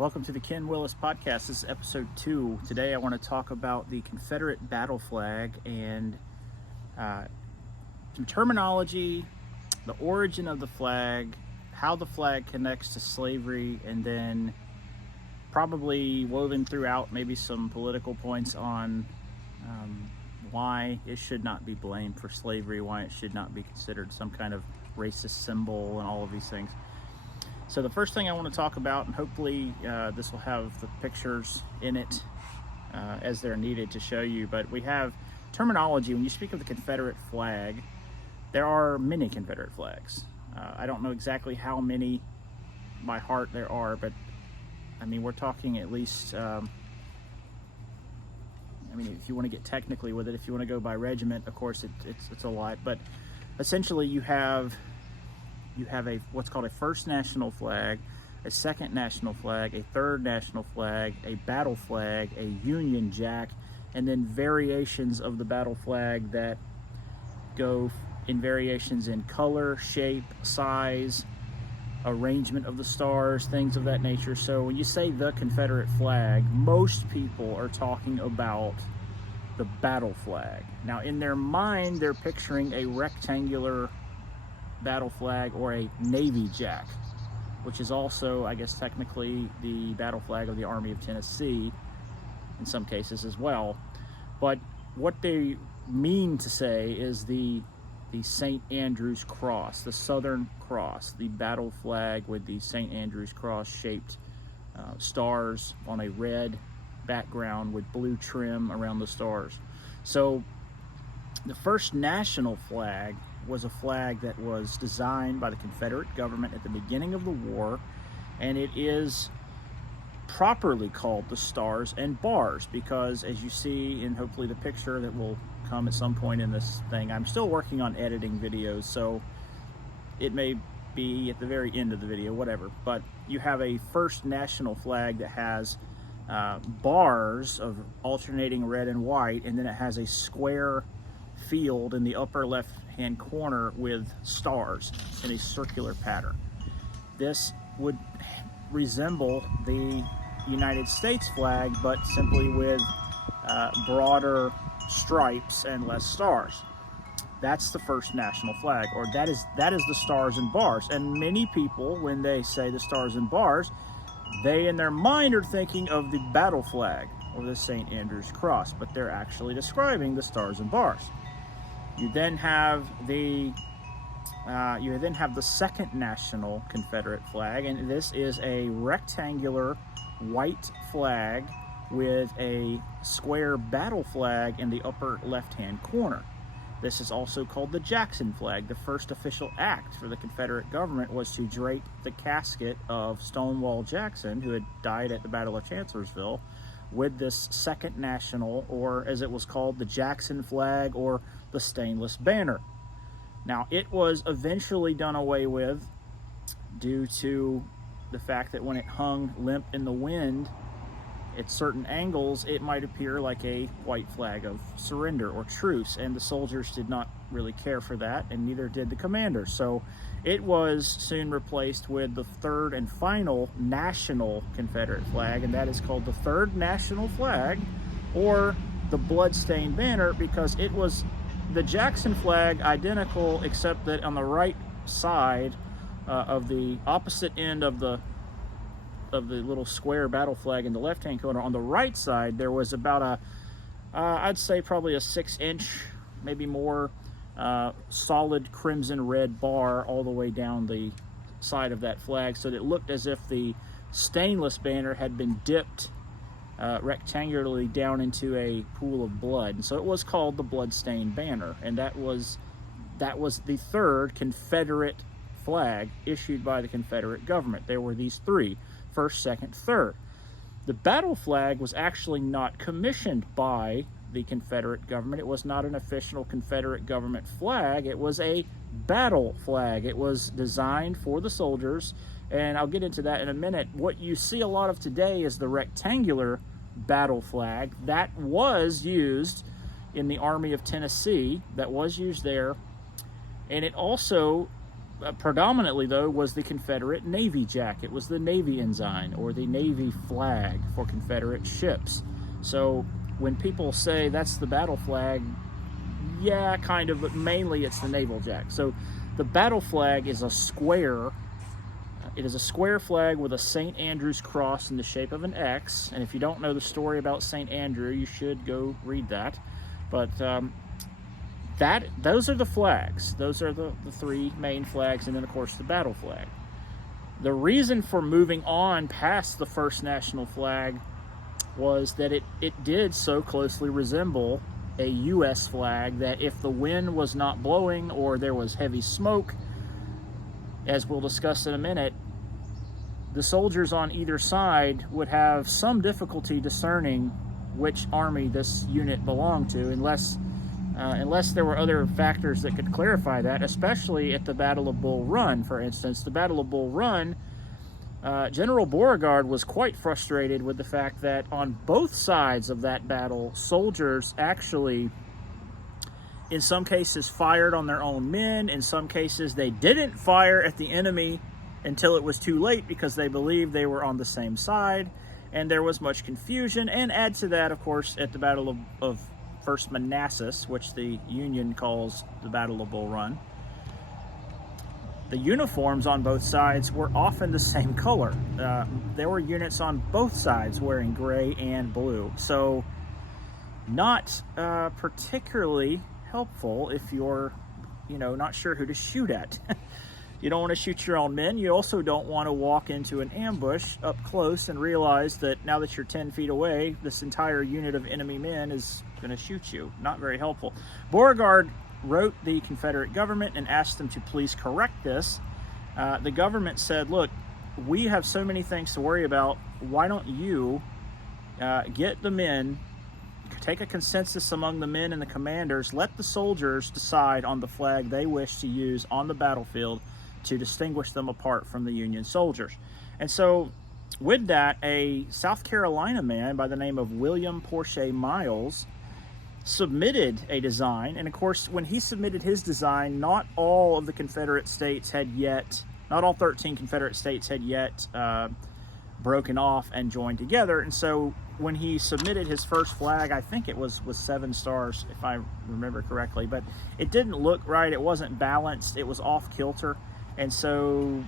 Welcome to the Ken Willis Podcast. This is episode 2. Today I want to talk about the Confederate Battle Flag and some terminology, the origin of the flag, how the flag connects to slavery, and then probably woven throughout maybe some political points on why it should not be blamed for slavery, why it should not be considered some kind of racist symbol, and all of these things. So the first thing I want to talk about, and hopefully this will have the pictures in it as they're needed to show you, but we have terminology. When you speak of the Confederate flag, there are many Confederate flags. I don't know exactly how many by heart there are, but I mean, we're talking at least, if you want to get technically with it, if you want to go by regiment, of course it's a lot, but essentially you have what's called a first national flag, a second national flag, a third national flag, a battle flag, a Union Jack, and then variations of the battle flag that go in variations in color, shape, size, arrangement of the stars, things of that nature. So when you say the Confederate flag, most people are talking about the battle flag. Now in their mind, they're picturing a rectangular battle flag or a Navy Jack, which is also, I guess, technically the battle flag of the Army of Tennessee in some cases as well. But what they mean to say is the St. Andrew's Cross, the Southern Cross, the battle flag with the St. Andrew's Cross shaped stars on a red background with blue trim around the stars. So the first national flag was a flag that was designed by the Confederate government at the beginning of the war, and it is properly called the Stars and Bars because, as you see in hopefully the picture that will come at some point in this thing, I'm still working on editing videos, so it may be at the very end of the video, whatever, but you have a first national flag that has bars of alternating red and white, and then it has a square field in the upper left hand corner with stars in a circular pattern. This would resemble the United States flag, but simply with broader stripes and less stars. That's the first national flag, or that is the Stars and Bars. And many people, when they say the Stars and Bars, they in their mind are thinking of the battle flag or the St. Andrew's Cross, but they're actually describing the Stars and Bars. You then have the second national Confederate flag, and this is a rectangular white flag with a square battle flag in the upper left-hand corner. This is also called the Jackson flag. The first official act for the Confederate government was to drape the casket of Stonewall Jackson, who had died at the Battle of Chancellorsville, with this second national, or as it was called, the Jackson flag or the stainless banner. Now, it was eventually done away with due to the fact that when it hung limp in the wind at certain angles, it might appear like a white flag of surrender or truce, and the soldiers did not really care for that, and neither did the commander. So it was soon replaced with the third and final national Confederate flag, and that is called the third national flag, or the bloodstained banner, because it was the Jackson flag identical, except that on the right side of the opposite end of the little square battle flag in the left-hand corner, on the right side there was about I'd say probably a 6-inch, maybe more, solid crimson red bar all the way down the side of that flag, so that it looked as if the stainless banner had been dipped rectangularly down into a pool of blood. And so it was called the bloodstained banner, and that was the third Confederate flag issued by the Confederate government. There were these three: first, second, third. The battle flag was actually not commissioned by the Confederate government. It was not an official Confederate government flag. It was a battle flag. It was designed for the soldiers, and I'll get into that in a minute. What you see a lot of today is the rectangular battle flag that was used in the Army of Tennessee, that was used there, and it also predominantly, though, was the Confederate Navy Jack. It was the Navy ensign, or the Navy flag for Confederate ships. So when people say that's the battle flag, yeah, kind of, but mainly it's the naval Jack. So the battle flag is a square. It is a square flag with a St. Andrew's cross in the shape of an X. And if you don't know the story about St. Andrew, you should go read that. But those are the flags. Those are the three main flags, and then, of course, the battle flag. The reason for moving on past the first national flag was that it did so closely resemble a U.S. flag that if the wind was not blowing or there was heavy smoke, as we'll discuss in a minute, the soldiers on either side would have some difficulty discerning which army this unit belonged to, unless there were other factors that could clarify that, especially at the Battle of Bull Run, for instance. The Battle of Bull Run, General Beauregard was quite frustrated with the fact that on both sides of that battle, soldiers actually, in some cases, fired on their own men. In some cases, they didn't fire at the enemy until it was too late because they believed they were on the same side, and there was much confusion. And add to that, of course, at the Battle of First Manassas, which the Union calls the Battle of Bull Run, the uniforms on both sides were often the same color. There were units on both sides wearing gray and blue. So not particularly helpful if you're, not sure who to shoot at. You don't want to shoot your own men. You also don't want to walk into an ambush up close and realize that now that you're 10 feet away, this entire unit of enemy men is going to shoot you. Not very helpful. Beauregard wrote the Confederate government and asked them to please correct this. The government said, look, we have so many things to worry about. Why don't you get the men, take a consensus among the men and the commanders, let the soldiers decide on the flag they wish to use on the battlefield to distinguish them apart from the Union soldiers. And so with that, a South Carolina man by the name of William Porcher Miles submitted a design. And of course, when he submitted his design, not all 13 Confederate states had yet broken off and joined together. And so when he submitted his first flag, I think it was with 7 stars, if I remember correctly, but it didn't look right. It wasn't balanced. It was off kilter. And so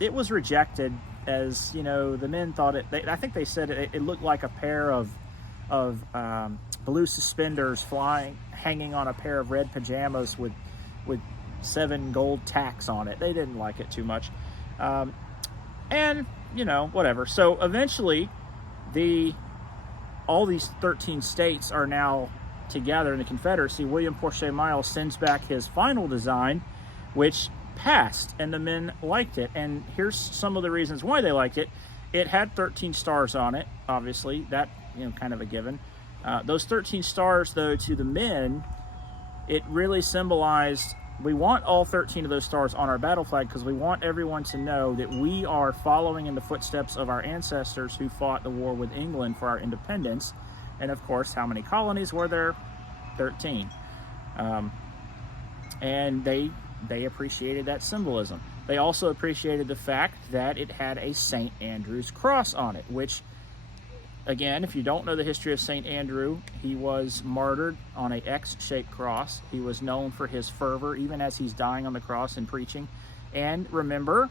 it was rejected as, the men thought I think they said it looked like a pair of blue suspenders hanging on a pair of red pajamas with 7 gold tacks on it. They didn't like it too much. And, whatever. So eventually all these 13 states are now together in the Confederacy. William Porcher Miles sends back his final design, which passed, and the men liked it. And here's some of the reasons why they liked it. It had 13 stars on it, obviously. That, kind of a given. Those 13 stars, though, to the men, it really symbolized, we want all 13 of those stars on our battle flag because we want everyone to know that we are following in the footsteps of our ancestors who fought the war with England for our independence. And of course, how many colonies were there? 13. And they appreciated that symbolism. They also appreciated the fact that it had a St. Andrew's cross on it, which, again, if you don't know the history of St. Andrew, he was martyred on a X-shaped cross. He was known for his fervor, even as he's dying on the cross and preaching. And remember,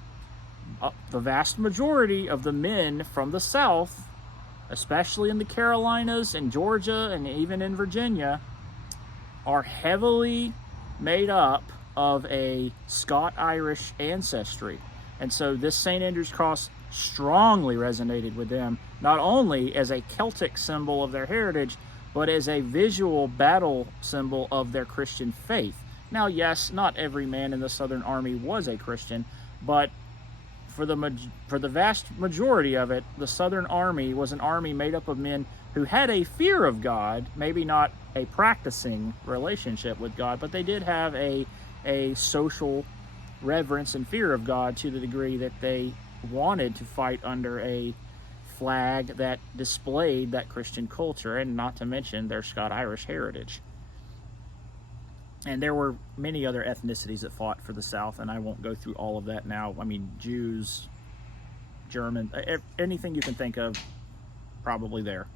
the vast majority of the men from the South, especially in the Carolinas and Georgia and even in Virginia, are heavily made up of a Scot-Irish ancestry. And so this St. Andrew's cross strongly resonated with them, not only as a Celtic symbol of their heritage, but as a visual battle symbol of their Christian faith. Now, yes, not every man in the Southern Army was a Christian, but for the vast majority of it, the Southern Army was an army made up of men who had a fear of God, maybe not a practicing relationship with God, but they did have a social reverence and fear of God to the degree that they wanted to fight under a flag that displayed that Christian culture, and not to mention their Scot-Irish heritage. And there were many other ethnicities that fought for the South, and I won't go through all of that now. I mean, Jews, German, anything you can think of, probably there.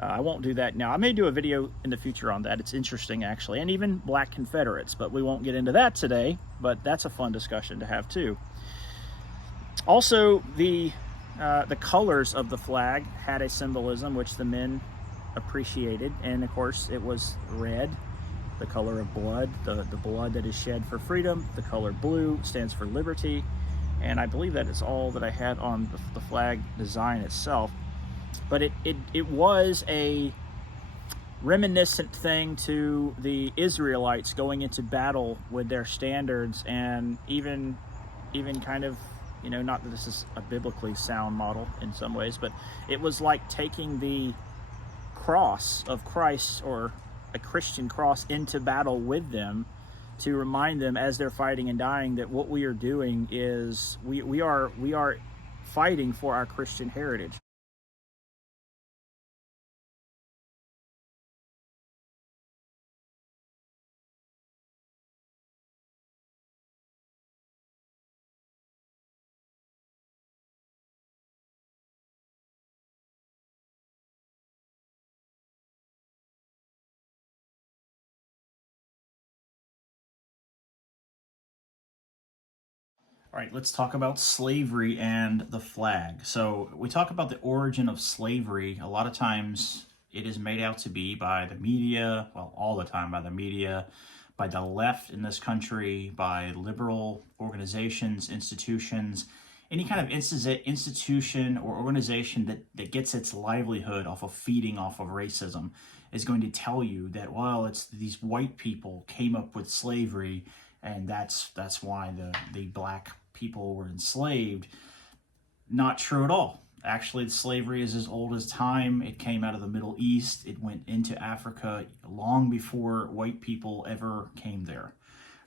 I won't do that now. I may do a video in the future on that. It's interesting, actually, and even Black Confederates, but we won't get into that today. But that's a fun discussion to have too. Also, the colors of the flag had a symbolism which the men appreciated, and of course, it was red, the color of blood, the blood that is shed for freedom. The color blue stands for liberty, and I believe that is all that I had on the flag design itself. But it was a reminiscent thing to the Israelites going into battle with their standards, and even kind of, you know, not that this is a biblically sound model in some ways, but it was like taking the cross of Christ, or a Christian cross, into battle with them, to remind them as they're fighting and dying that what we are doing is we are fighting for our Christian heritage. All right, let's talk about slavery and the flag. So we talk about the origin of slavery. A lot of times it is made out to be by the media, well, all the time by the media, by the left in this country, by liberal organizations, institutions, any kind of institution or organization that gets its livelihood off of feeding off of racism is going to tell you that, well, it's these white people came up with slavery, and that's why the black people were enslaved. Not true at all. Actually, slavery is as old as time. It came out of the Middle East. It went into Africa long before white people ever came there.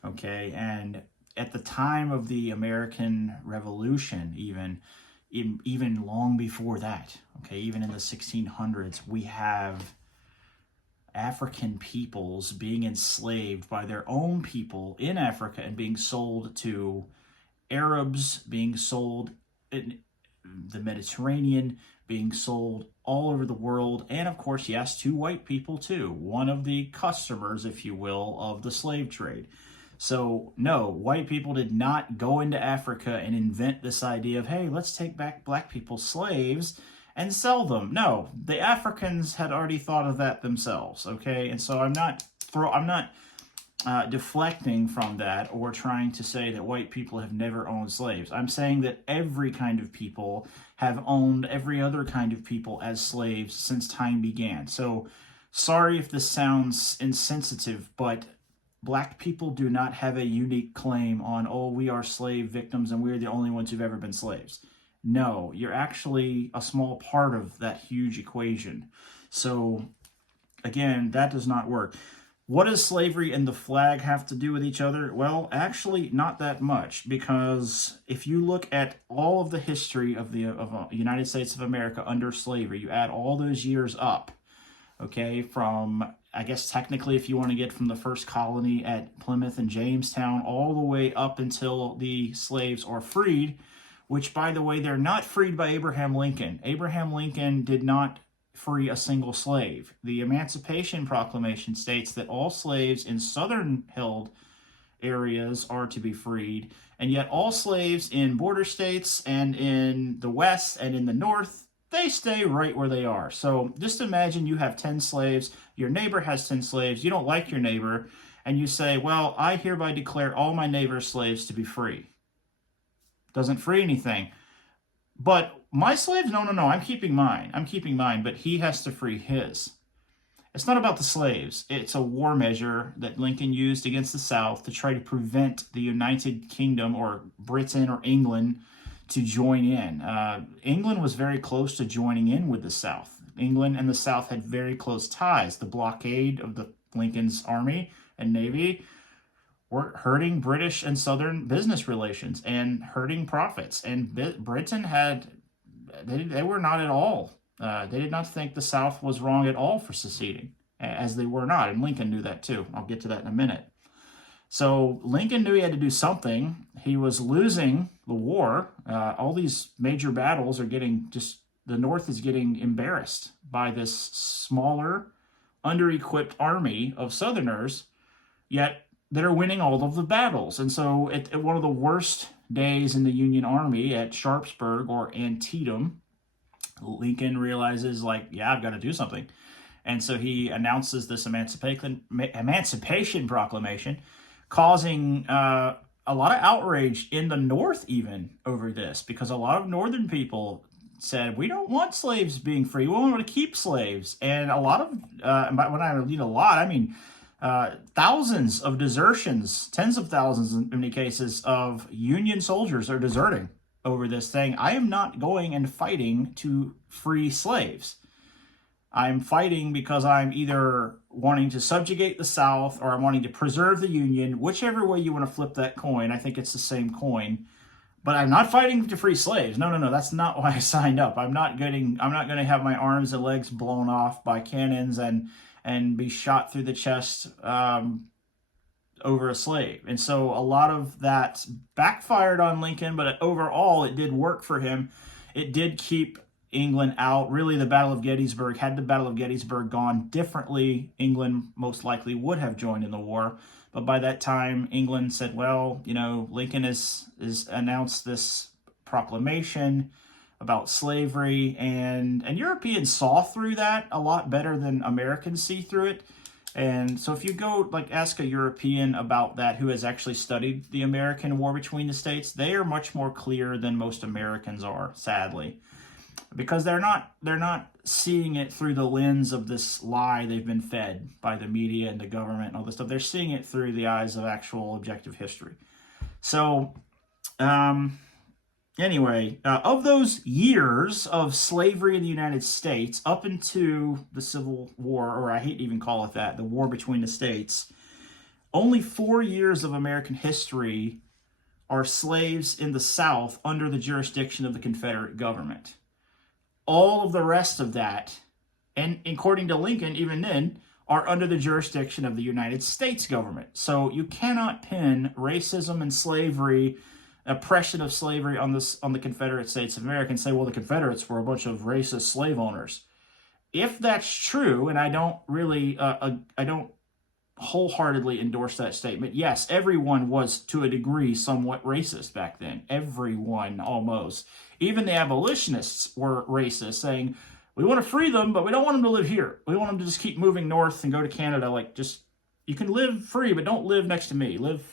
Okay, and at the time of the American Revolution, even long before that, okay, even in the 1600s, we have African peoples being enslaved by their own people in Africa and being sold to Arabs, being sold in the Mediterranean, being sold all over the world, and of course, yes, to white people too, one of the customers, if you will, of the slave trade. So no, white people did not go into Africa and invent this idea of, hey, let's take back black people's slaves and sell them. No, the Africans had already thought of that themselves, okay? And so I'm not deflecting from that or trying to say that white people have never owned slaves. I'm saying that every kind of people have owned every other kind of people as slaves since time began. So sorry if this sounds insensitive, but black people do not have a unique claim on, oh, we are slave victims and we're the only ones who've ever been slaves. No, you're actually a small part of that huge equation. So again, that does not work. What does slavery and the flag have to do with each other? Well, actually not that much, because if you look at all of the history of the United States of America under slavery, you add all those years up, okay, from, I guess technically if you want to get from the first colony at Plymouth and Jamestown all the way up until the slaves are freed, which, by the way, they're not freed by Abraham Lincoln. Abraham Lincoln did not free a single slave. The Emancipation Proclamation states that all slaves in southern held areas are to be freed, and yet all slaves in border states and in the West and in the North, they stay right where they are. So just imagine you have 10 slaves, your neighbor has 10 slaves, you don't like your neighbor, and you say, well, I hereby declare all my neighbor's slaves to be free. Doesn't free anything. But my slaves, no, I'm keeping mine, but he has to free his. It's not about the slaves. It's a war measure that Lincoln used against the South to try to prevent the United Kingdom or Britain or England to join in. England was very close to joining in with the South. England and the South had very close ties. The blockade of the Lincoln's army and navy were hurting British and Southern business relations and hurting profits. And Britain they were not at all. They did not think the South was wrong at all for seceding, as they were not. And Lincoln knew that too. I'll get to that in a minute. So Lincoln knew he had to do something. He was losing the war. All these major battles are getting just, the North is getting embarrassed by this smaller, under-equipped army of Southerners, yet that are winning all of the battles. And so at one of the worst days in the Union Army at Sharpsburg or Antietam, Lincoln realizes, like, yeah, I've got to do something. And so he announces this Emancipation Proclamation, causing a lot of outrage in the North even over this, because a lot of Northern people said, we don't want slaves being free. We want to keep slaves. And a lot of, when I mean a lot, I mean thousands of desertions, tens of thousands in many cases, of Union soldiers are deserting over this thing. I am not going and fighting to free slaves. I'm fighting because I'm either wanting to subjugate the South or I'm wanting to preserve the Union. Whichever way you want to flip that coin, I think it's the same coin. But I'm not fighting to free slaves. No. That's not why I signed up. I'm not going to have my arms and legs blown off by cannons and be shot through the chest over a slave. And so a lot of that backfired on Lincoln, but overall it did work for him. It did keep England out. Really, the Battle of Gettysburg, had the Battle of Gettysburg gone differently, England most likely would have joined in the war. But by that time, England said, well, you know, Lincoln has announced this proclamation about slavery, and Europeans saw through that a lot better than Americans see through it. And so if you go, like, ask a European about that who has actually studied the American war between the states, they are much more clear than most Americans are, sadly. Because they're not seeing it through the lens of this lie they've been fed by the media and the government and all this stuff. They're seeing it through the eyes of actual objective history. So, anyway, of those years of slavery in the United States up into the Civil War, or I hate to even call it that, the war between the states, only 4 years of American history are slaves in the South under the jurisdiction of the Confederate government. All of the rest of that, and according to Lincoln, even then, are under the jurisdiction of the United States government. So you cannot pin racism and slavery, oppression of slavery on the Confederate States of America and say, well, the Confederates were a bunch of racist slave owners. If that's true, and I don't really, I don't wholeheartedly endorse that statement. Yes, everyone was to a degree somewhat racist back then. Everyone, almost. Even the abolitionists were racist, saying, we want to free them, but we don't want them to live here. We want them to just keep moving north and go to Canada. Like, just, you can live free, but don't live next to me. Live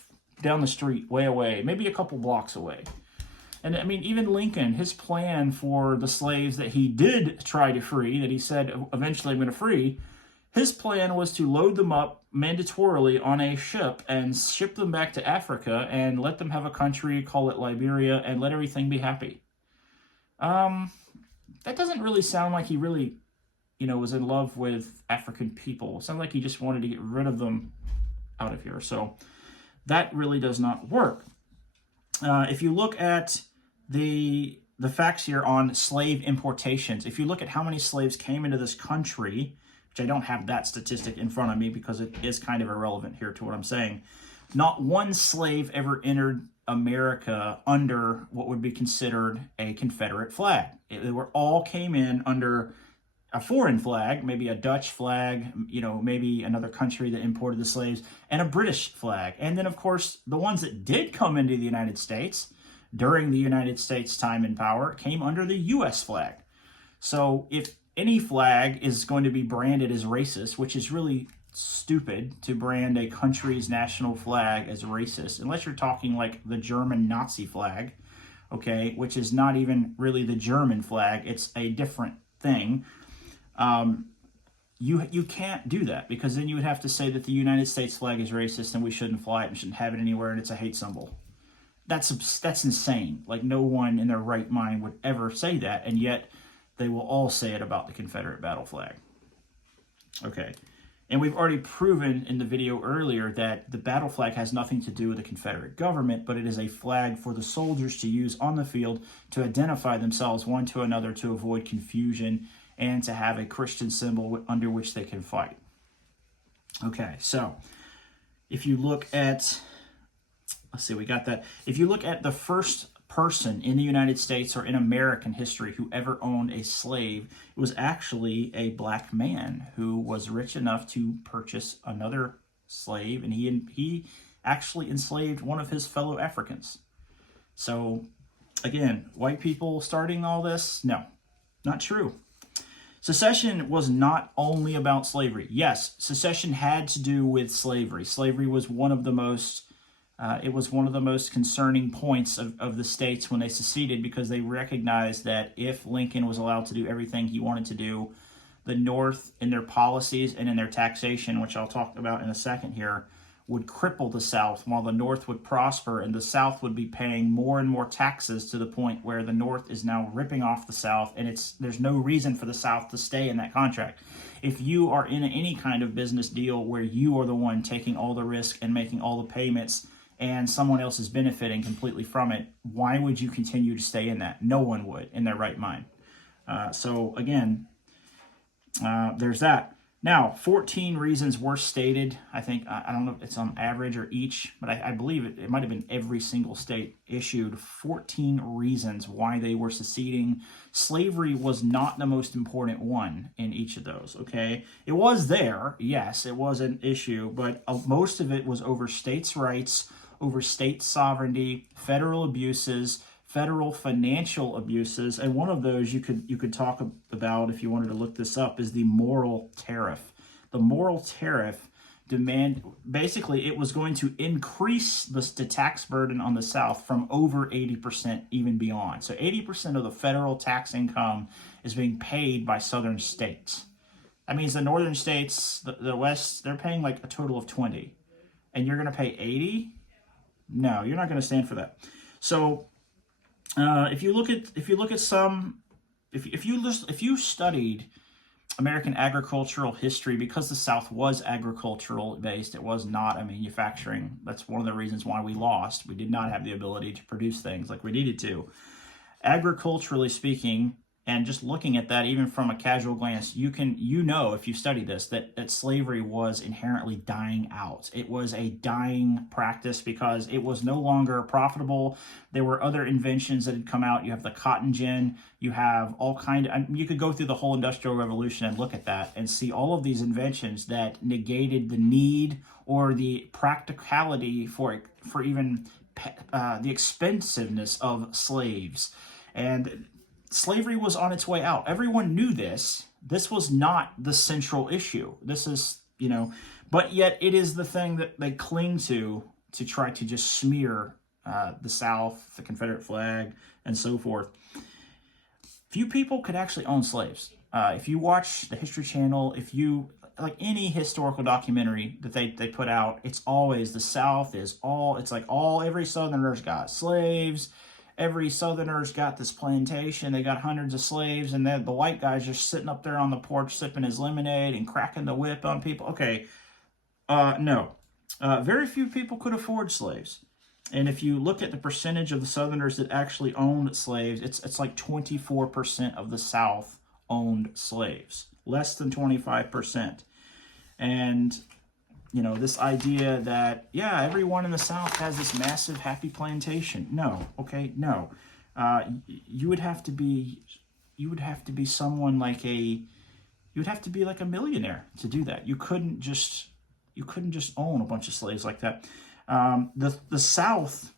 down the street, way away, maybe a couple blocks away. And I mean, even Lincoln, his plan for the slaves that he did try to free, that he said eventually I'm going to free, his plan was to load them up mandatorily on a ship and ship them back to Africa and let them have a country, call it Liberia, and let everything be happy. That doesn't really sound like he really, was in love with African people. It sounds like he just wanted to get rid of them out of here. So that really does not work. If you look at the facts here on slave importations, if you look at how many slaves came into this country, which I don't have that statistic in front of me because it is kind of irrelevant here to what I'm saying, not one slave ever entered America under what would be considered a Confederate flag. They all came in under a foreign flag, maybe a Dutch flag, maybe another country that imported the slaves, and a British flag. And then, of course, the ones that did come into the United States during the United States time in power came under the U.S. flag. So if any flag is going to be branded as racist, which is really stupid to brand a country's national flag as racist, unless you're talking like the German Nazi flag, okay, which is not even really the German flag, it's a different thing. You can't do that, because then you would have to say that the United States flag is racist and we shouldn't fly it and shouldn't have it anywhere and it's a hate symbol. That's insane. Like, no one in their right mind would ever say that, and yet they will all say it about the Confederate battle flag. Okay. And we've already proven in the video earlier that the battle flag has nothing to do with the Confederate government, but it is a flag for the soldiers to use on the field to identify themselves one to another, to avoid confusion, and to have a Christian symbol under which they can fight. Okay, so if you look at, let's see, we got that. If you look at the first person in the United States or in American history who ever owned a slave, it was actually a black man who was rich enough to purchase another slave, and he actually enslaved one of his fellow Africans. So again, white people starting all this? No, not true. Secession was not only about slavery. Yes, secession had to do with slavery. Slavery was one of the most concerning points of the states when they seceded, because they recognized that if Lincoln was allowed to do everything he wanted to do, the North in their policies and in their taxation, which I'll talk about in a second here, would cripple the South, while the North would prosper, and the South would be paying more and more taxes, to the point where the North is now ripping off the South, and there's no reason for the South to stay in that contract. If you are in any kind of business deal where you are the one taking all the risk and making all the payments, and someone else is benefiting completely from it, why would you continue to stay in that? No one would in their right mind. So again, there's that. Now, 14 reasons were stated. I think, I don't know if it's on average or each, but I believe it might have been every single state issued 14 reasons why they were seceding. Slavery was not the most important one in each of those, okay? It was there, yes, it was an issue, but most of it was over states' rights, over state sovereignty, federal abuses, federal financial abuses, and one of those you could talk about, if you wanted to look this up, is the moral tariff. The moral tariff basically it was going to increase the tax burden on the South from over 80%, even beyond. So 80% of the federal tax income is being paid by southern states. That means the northern states, the West, they're paying like a total of 20, and you're going to pay 80? No, you're not going to stand for that. So if you studied American agricultural history, because the South was agricultural based, it was not a manufacturing. That's one of the reasons why we lost. We did not have the ability to produce things like we needed to. Agriculturally speaking, and just looking at that, even from a casual glance, you know, if you study this, that slavery was inherently dying out. It was a dying practice because it was no longer profitable. There were other inventions that had come out. You have the cotton gin. You have you could go through the whole Industrial Revolution and look at that and see all of these inventions that negated the need or the practicality for even the expensiveness of slaves. And slavery was on its way out. Everyone knew this. This was not the central issue. This is, but yet it is the thing that they cling to try to just smear the South, the Confederate flag, and so forth. Few people could actually own slaves. If you watch the History Channel, if you, like any historical documentary that they put out, it's always the South every Southerner's got slaves. Every Southerner's got this plantation. They got hundreds of slaves, and then the white guy's just sitting up there on the porch sipping his lemonade and cracking the whip on people. Okay, no. Very few people could afford slaves. And if you look at the percentage of the Southerners that actually owned slaves, it's like 24% of the South owned slaves. Less than 25%. And this idea that, everyone in the South has this massive happy plantation. No, okay, no. You would have to be someone like you would have to be like a millionaire to do that. You couldn't just own a bunch of slaves like that. The South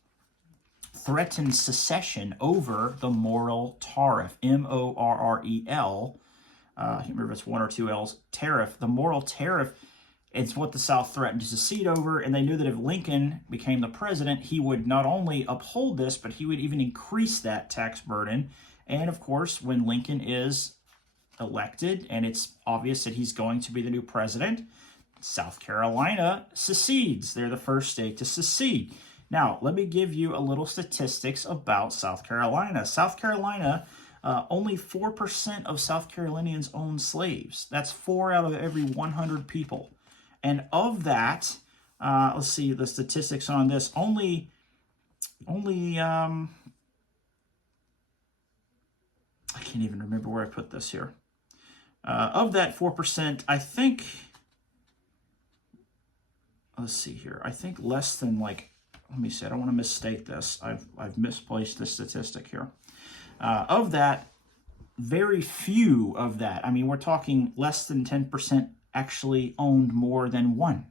threatened secession over the moral tariff, MORREL. I can't remember if it's one or two L's, tariff. The moral tariff, it's what the South threatened to secede over, and they knew that if Lincoln became the president, he would not only uphold this, but he would even increase that tax burden. And of course, when Lincoln is elected, and it's obvious that he's going to be the new president, South Carolina secedes. They're the first state to secede. Now, let me give you a little statistics about South Carolina. South Carolina, only 4% of South Carolinians own slaves. That's 4 out of every 100 people. And of that, let's see the statistics on this. Only I can't even remember where I put this here. Of that 4%, I think let's see here. I think less than like, let me see, I don't want to misstate this. I've misplaced the statistic here. Of that, very few of that, I mean, we're talking less than 10% actually owned more than one.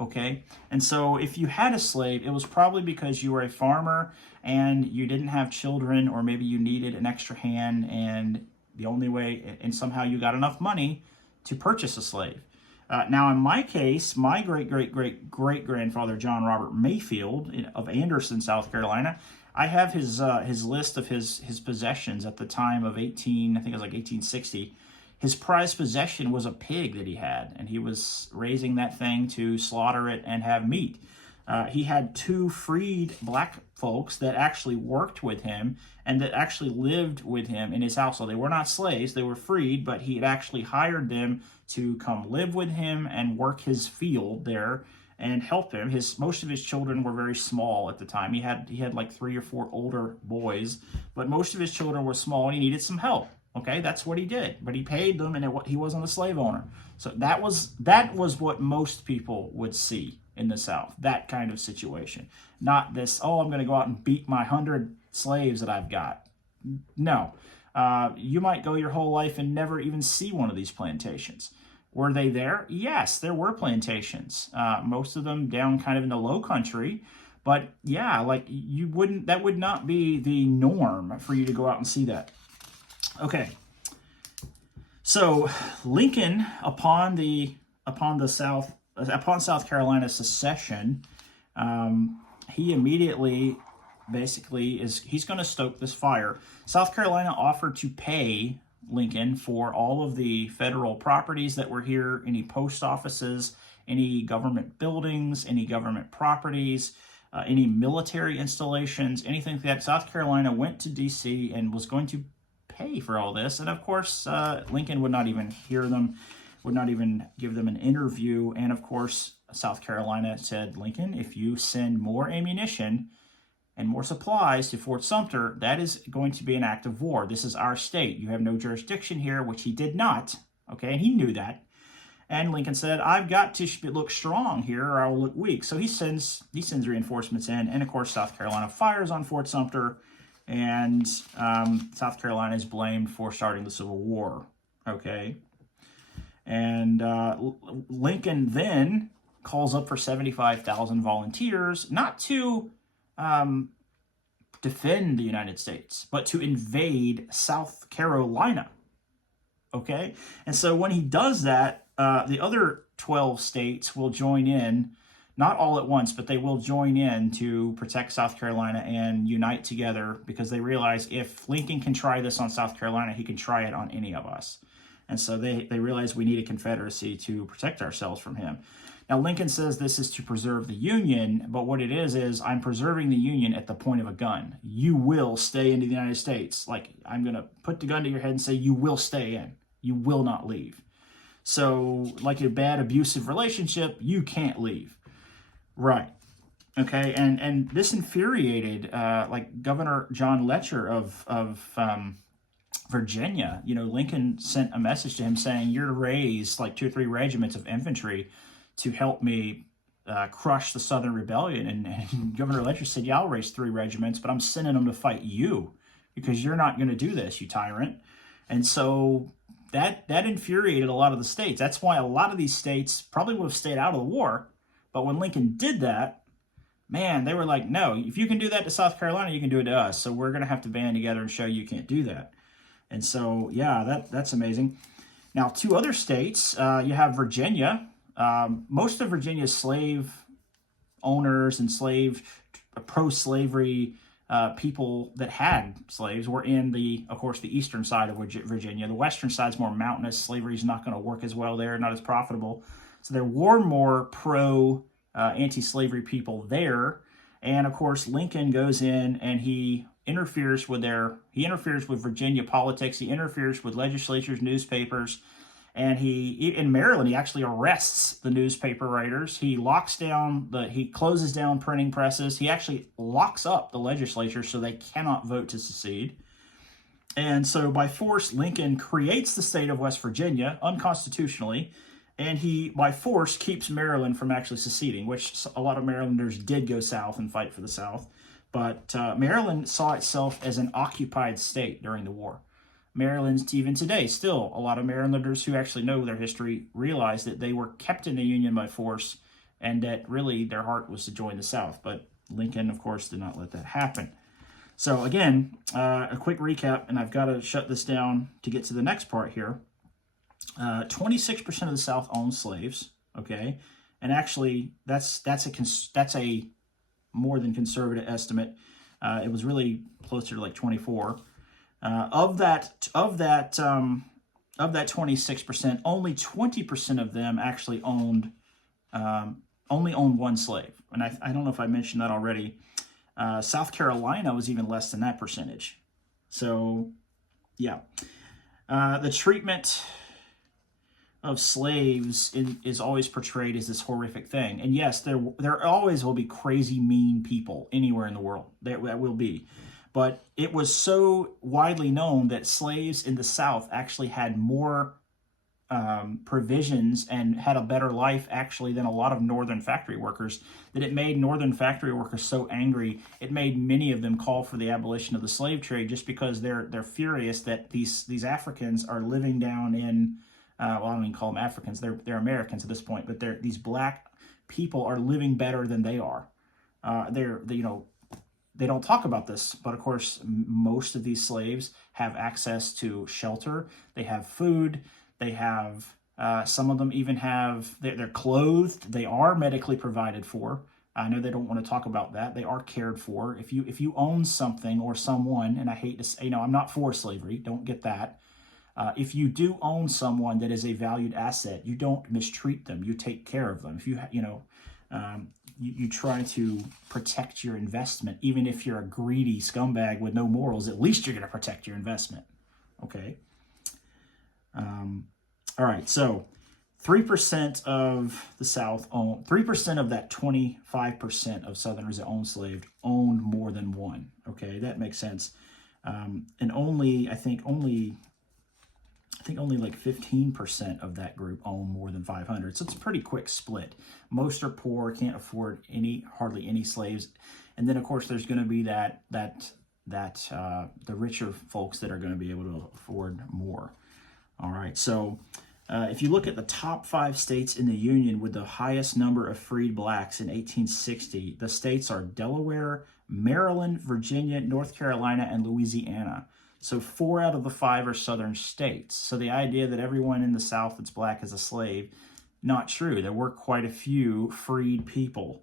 Okay, and so if you had a slave, it was probably because you were a farmer and you didn't have children, or maybe you needed an extra hand, and the only way, and somehow you got enough money to purchase a slave. Now, in my case, my great-great-great-great-grandfather, John Robert Mayfield of Anderson, South Carolina, I have his list of his possessions at the time of I think it was like 1860. His prized possession was a pig that he had, and he was raising that thing to slaughter it and have meat. He had 2 freed black folks that actually worked with him and that actually lived with him in his household. They were not slaves, they were freed, but he had actually hired them to come live with him and work his field there and help him. Most of his children were very small at the time. He had like 3 or 4 older boys, but most of his children were small, and he needed some help. Okay, that's what he did, but he paid them, and he wasn't a slave owner. So that was what most people would see in the South, that kind of situation. Not this, oh, I'm going to go out and beat my 100 slaves that I've got. No, you might go your whole life and never even see one of these plantations. Were they there? Yes, there were plantations. Most of them down kind of in the low country. But yeah, like that would not be the norm for you to go out and see that. Okay, so Lincoln, upon South Carolina's secession, he immediately, basically, he's going to stoke this fire. South Carolina offered to pay Lincoln for all of the federal properties that were here, any post offices, any government buildings, any government properties, any military installations, anything like that. South Carolina went to D.C. and was going to pay for all this, and of course Lincoln would not even hear them, would not even give them an interview. And of course South Carolina said, Lincoln, if you send more ammunition and more supplies to Fort Sumter, that is going to be an act of war. This is our state. You have no jurisdiction here, which he did not. Okay, and he knew that. And Lincoln said, I've got to look strong here or I will look weak. So he sends reinforcements in, and of course South Carolina fires on Fort Sumter, and South Carolina is blamed for starting the Civil War, okay? And Lincoln then calls up for 75,000 volunteers, not to defend the United States, but to invade South Carolina, okay? And so when he does that, the other 12 states will join in, not all at once, but they will join in to protect South Carolina and unite together, because they realize if Lincoln can try this on South Carolina, he can try it on any of us. And so they realize we need a confederacy to protect ourselves from him. Now, Lincoln says this is to preserve the Union, but what it is I'm preserving the Union at the point of a gun. You will stay in the United States. Like, I'm going to put the gun to your head and say, you will stay in. You will not leave. So, like a bad abusive relationship, you can't leave. Right. Okay. And this infuriated like Governor John Letcher of Virginia. You know, Lincoln sent a message to him saying, you're to raise like 2 or 3 regiments of infantry to help me crush the Southern Rebellion. And Governor Letcher said, yeah, I'll raise 3 regiments, but I'm sending them to fight you because you're not going to do this, you tyrant. And so that infuriated a lot of the states. That's why a lot of these states probably would have stayed out of the war. But when Lincoln did that, man, they were like, no, if you can do that to South Carolina, you can do it to us. So we're going to have to band together and show you can't do that. And so, yeah, that's amazing. Now, 2 other states, you have Virginia. Most of Virginia's slave owners and pro-slavery people that had slaves were in of course, the eastern side of Virginia. The western side's more mountainous. Slavery is not going to work as well there, not as profitable. So there were more anti-slavery people there. And of course, Lincoln goes in and he interferes with Virginia politics. He interferes with legislatures, newspapers, and in Maryland, he actually arrests the newspaper writers. He he closes down printing presses. He actually locks up the legislature so they cannot vote to secede. And so by force, Lincoln creates the state of West Virginia unconstitutionally. and he, by force, keeps Maryland from actually seceding, which a lot of Marylanders did go south and fight for the South. But Maryland saw itself as an occupied state during the war. Maryland's, even today, still a lot of Marylanders who actually know their history realize that they were kept in the Union by force, and that really their heart was to join the South. But Lincoln, of course, did not let that happen. So again, a quick recap, and I've got to shut this down to get to the next part here. 26% of the South owned slaves, okay? And actually, that's a more than conservative estimate. It was really closer to like 24. Of that 26%, only 20% of them actually owned one slave. And I don't know if I mentioned that already. South Carolina was even less than that percentage. So, yeah. The treatment of slaves is always portrayed as this horrific thing. And yes, there always will be crazy, mean people anywhere in the world. That will be. But it was so widely known that slaves in the South actually had more provisions and had a better life actually than a lot of northern factory workers, that it made northern factory workers so angry, it made many of them call for the abolition of the slave trade, just because they're furious that these Africans are living down in, well, I don't even call them Africans, they're Americans at this point, but these black people are living better than they are. They don't talk about this, but of course, most of these slaves have access to shelter. They have food. They have, some of them even have, they're clothed. They are medically provided for. I know they don't want to talk about that. They are cared for. If you own something or someone, and I hate to say, I'm not for slavery. Don't get that. If you do own someone that is a valued asset, you don't mistreat them. You take care of them. If you try to protect your investment, even if you're a greedy scumbag with no morals, at least you're going to protect your investment. Okay. All right. So 3% of the South owned, 3% of that 25% of Southerners that owned slaves owned more than one. Okay. That makes sense. And I think only like 15% of that group own more than 500. So it's a pretty quick split. Most are poor, can't afford hardly any slaves. And then of course there's going to be the richer folks that are going to be able to afford more. All right. So if you look at the top 5 states in the Union with the highest number of freed blacks in 1860, the states are Delaware, Maryland, Virginia, North Carolina, and Louisiana. So 4 out of the 5 are southern states. So the idea that everyone in the South that's black is a slave, not true. There were quite a few freed people.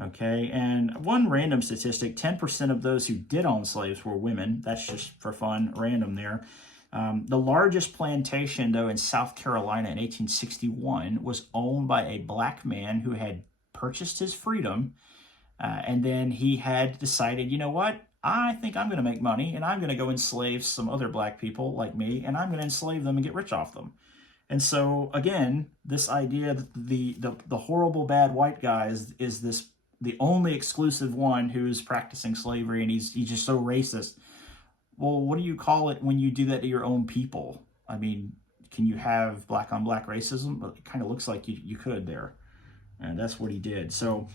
Okay, and one random statistic, 10% of those who did own slaves were women. That's just for fun, random there. The largest plantation, though, in South Carolina in 1861 was owned by a black man who had purchased his freedom, and then he had decided, you know what? I think I'm going to make money, and I'm going to go enslave some other black people like me, and I'm going to enslave them and get rich off them. And so, again, this idea that the horrible bad white guy is the only exclusive one who's practicing slavery, and he's just so racist. Well, what do you call it when you do that to your own people? I mean, can you have black on black racism? But it kind of looks like you could there, and that's what he did. So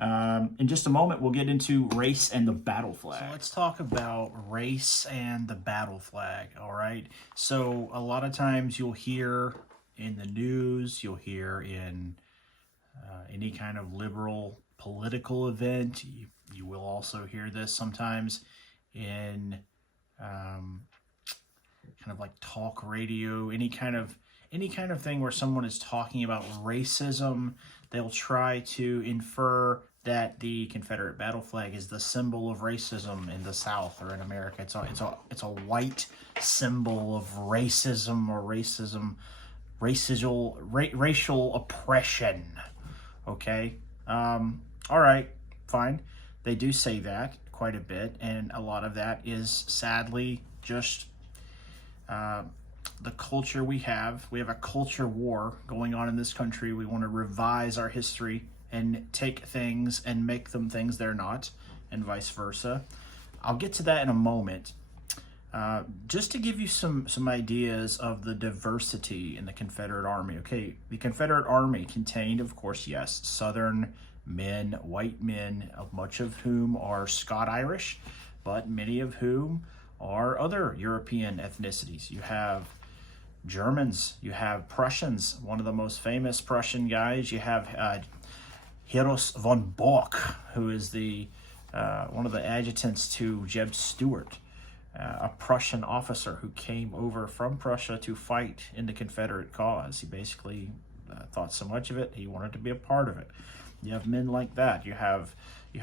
in just a moment, we'll get into race and the battle flag. So let's talk about race and the battle flag, all right? So a lot of times you'll hear in the news, you'll hear in any kind of liberal political event. You will also hear this sometimes in kind of like talk radio, any kind of thing where someone is talking about racism. They'll try to infer that the Confederate Battle Flag is the symbol of racism in the South or in America. It's a white symbol of racism or racial oppression. Okay. All right. Fine. They do say that quite a bit, and a lot of that is sadly just the culture we have. We have a culture war going on in this country. We want to revise our history and take things and make them things they're not, and vice versa. I'll get to that in a moment. Just to give you some ideas of the diversity in the Confederate Army. Okay, the Confederate Army contained, of course, yes, Southern men, white men, much of whom are Scot-Irish, but many of whom are other European ethnicities. You have Germans, you have Prussians, one of the most famous Prussian guys. You have Heros von Bock, who is the one of the adjutants to Jeb Stuart, a Prussian officer who came over from Prussia to fight in the Confederate cause. He basically thought so much of it, he wanted to be a part of it. You have men like that. You have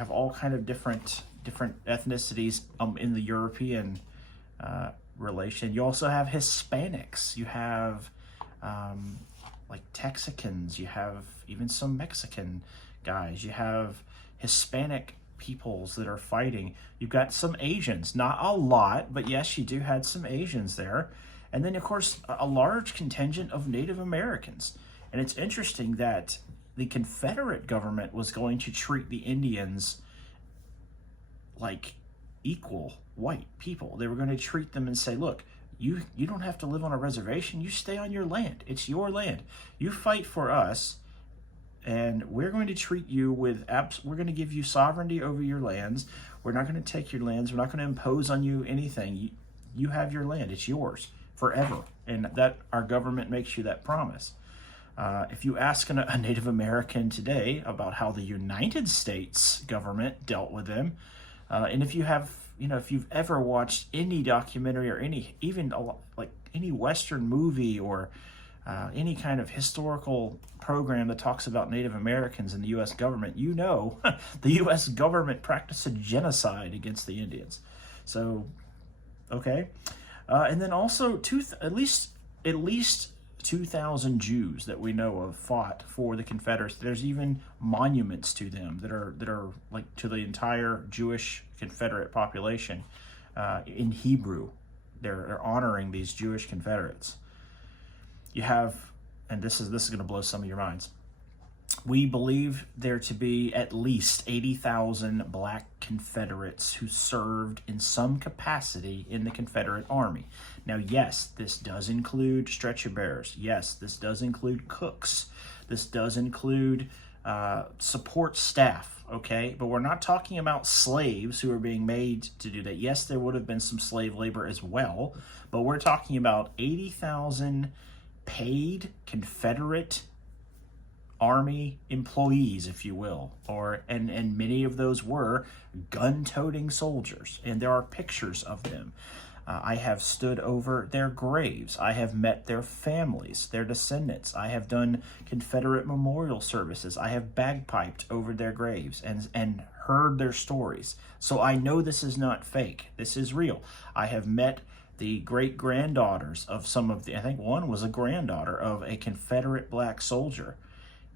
all kind of different ethnicities in the European relation. You also have Hispanics. You have like Texicans. You have even some Mexican guys. You have Hispanic peoples that are fighting. You've got some Asians, not a lot, but yes, you do had some Asians there. And then, of course, a large contingent of Native Americans. And it's interesting that the Confederate government was going to treat the Indians like equal white people. They were going to treat them and say, look, you don't have to live on a reservation. You stay on your land. It's your land. You fight for us, and we're going to treat you with we're going to give you sovereignty over your lands. We're not going to take your lands. We're not going to impose on you anything. You have your land. It's yours forever. And that our government makes you that promise. If you ask a Native American today about how the United States government dealt with them, and if you have, if you've ever watched any documentary or even like any Western movie or any kind of historical program that talks about Native Americans and the U.S. government, the U.S. government practiced a genocide against the Indians. So, okay. And then also at least 2,000 Jews that we know of fought for the Confederates. There's even monuments to them that are like to the entire Jewish Confederate population in Hebrew. They're honoring these Jewish Confederates. You have, and this is going to blow some of your minds. We believe there to be at least 80,000 black Confederates who served in some capacity in the Confederate Army. Now, yes, this does include stretcher bearers. Yes, this does include cooks. This does include support staff, okay? But we're not talking about slaves who are being made to do that. Yes, there would have been some slave labor as well, but we're talking about 80,000 paid Confederate Army employees, if you will, and many of those were gun-toting soldiers, and there are pictures of them. I have stood over their graves. I have met their families, their descendants. I have done Confederate memorial services. I have bagpiped over their graves and heard their stories. So I know this is not fake. This is real. I have met the great-granddaughters of some of I think one was a granddaughter of a Confederate black soldier.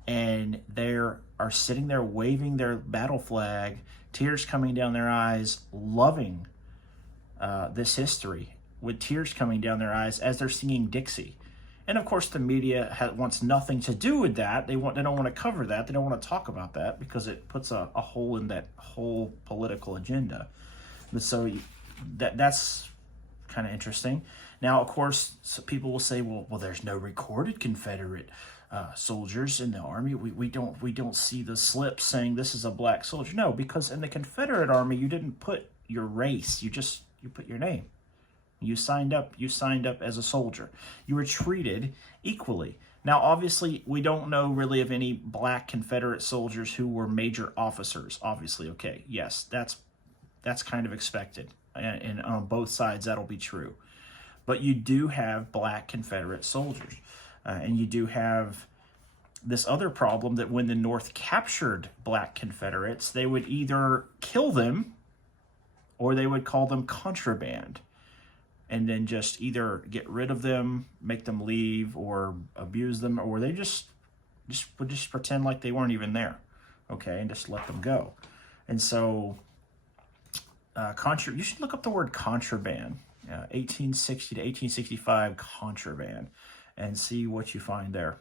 And they are sitting there waving their battle flag, tears coming down their eyes, loving this history, with tears coming down their eyes as they're singing Dixie. And of course, the media wants nothing to do with that. They don't want to cover that. They don't want to talk about that because it puts a hole in that whole political agenda. But so that's kind of interesting. Now, of course, people will say, well, there's no recorded Confederate soldiers in the Army. We don't see the slip saying this is a black soldier. No, because in the Confederate Army, you didn't put your race. You put your name. You signed up as a soldier. You were treated equally. Now, obviously, we don't know really of any black Confederate soldiers who were major officers. Obviously, okay, yes, that's kind of expected, and on both sides that'll be true. But you do have black Confederate soldiers. And you do have this other problem that when the North captured black Confederates, they would either kill them or they would call them contraband and then just either get rid of them, make them leave, or abuse them, or they would pretend like they weren't even there, okay, and just let them go. And so you should look up the word contraband, 1860 to 1865 contraband, and see what you find there.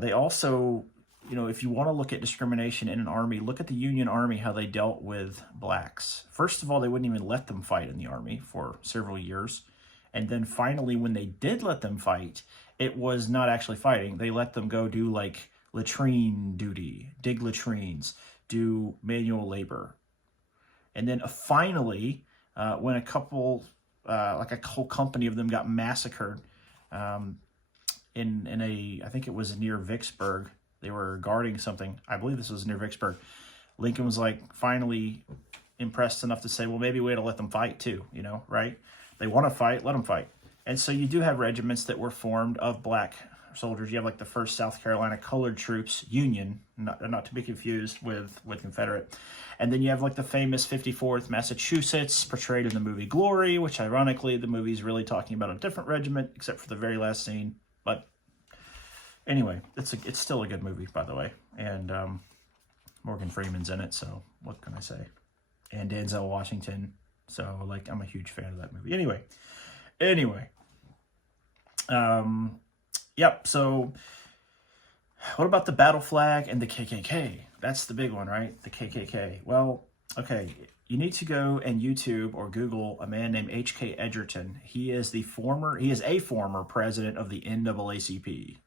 They also you know, if you want to look at discrimination in an army, look at the Union Army, how they dealt with blacks. First of all, they wouldn't even let them fight in the army for several years. And then finally, when they did let them fight, it was not actually fighting. They let them go do like latrine duty, dig latrines, do manual labor. And then finally, when a couple, like a whole company of them got massacred in a, I think it was near Vicksburg. They were guarding something. I believe this was near Vicksburg. Lincoln was like finally impressed enough to say, well, maybe we ought to let them fight too, you know, right? They want to fight, let them fight. And so you do have regiments that were formed of black soldiers. You have like the 1st South Carolina Colored Troops Union, not to be confused with Confederate. And then you have like the famous 54th Massachusetts, portrayed in the movie Glory, which ironically the movie's really talking about a different regiment, except for the very last scene. But anyway, it's still a good movie, by the way. And Morgan Freeman's in it, so what can I say? And Denzel Washington. So like, I'm a huge fan of that movie. Anyway. Yep, so what about the battle flag and the KKK? That's the big one, right? The KKK. Well, okay, you need to go and YouTube or Google a man named H.K. Edgerton. He is a former president of the NAACP.